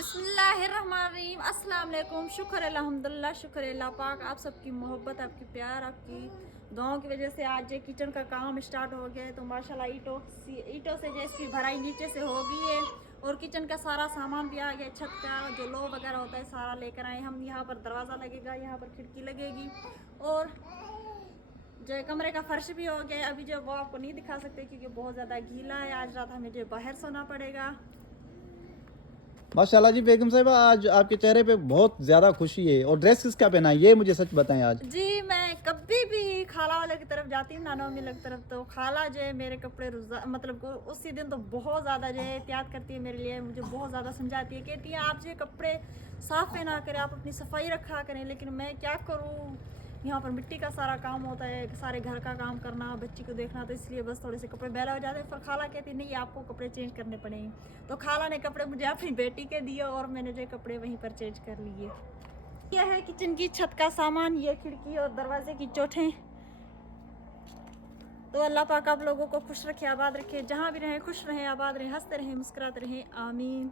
बिस्मिल्लाहिर्रहमानिर्रहीम। अस्सलाम वालेकुम। शुक्र अल्हम्दुलिल्लाह, शुक्र अल्लाह पाक, आप सबकी मोहब्बत, आपकी प्यार, आपकी दुआओं की वजह से आज ये किचन का काम स्टार्ट हो गया है। तो माशाल्लाह ईंटों से जैसी भराई नीचे से हो गई है और किचन का सारा सामान भी आ गया। छत का जो लो वगैरह होता है सारा लेकर आए हम। यहाँ पर दरवाज़ा लगेगा, यहाँ पर खिड़की लगेगी और जो कमरे का फर्श भी हो गया। अभी जो वो आपको नहीं दिखा सकते क्योंकि बहुत ज़्यादा गीला है। आज रात हमें जो बाहर सोना पड़ेगा। माशाल्लाह जी बेगम साहिबा, आज आपके चेहरे पे बहुत ज़्यादा खुशी है। और ड्रेस किसका पहना है ये मुझे सच बताएं आज। जी, मैं कभी भी खाला वाले की तरफ जाती हूँ, नाना मम्मी की तरफ, तो खाला जो है मेरे कपड़े मतलब उसी दिन तो बहुत ज़्यादा जो है एहतियात करती है मेरे लिए। मुझे बहुत ज़्यादा समझाती है, कहती है आप जो कपड़े साफ़ पहना करें, आप अपनी सफाई रखा करें। लेकिन मैं क्या करूँ, यहाँ पर मिट्टी का सारा काम होता है, सारे घर का काम करना, बच्ची को देखना, तो इसलिए बस थोड़े से कपड़े मैला हो जाते हैं। पर खाला कहती नहीं, आपको कपड़े चेंज करने पड़ेंगे। तो खाला ने कपड़े मुझे अपनी बेटी के दिए और मैंने जो कपड़े वहीं पर चेंज कर लिए। यह है किचन की छत का सामान, ये खिड़की और दरवाजे की चोटें। तो अल्लाह पाक आप लोगों को खुश रखे, आबाद रखे, जहाँ भी रहें खुश रहें, आबाद रहें, हंसते रहें, मुस्कुराते रहें, आमीन।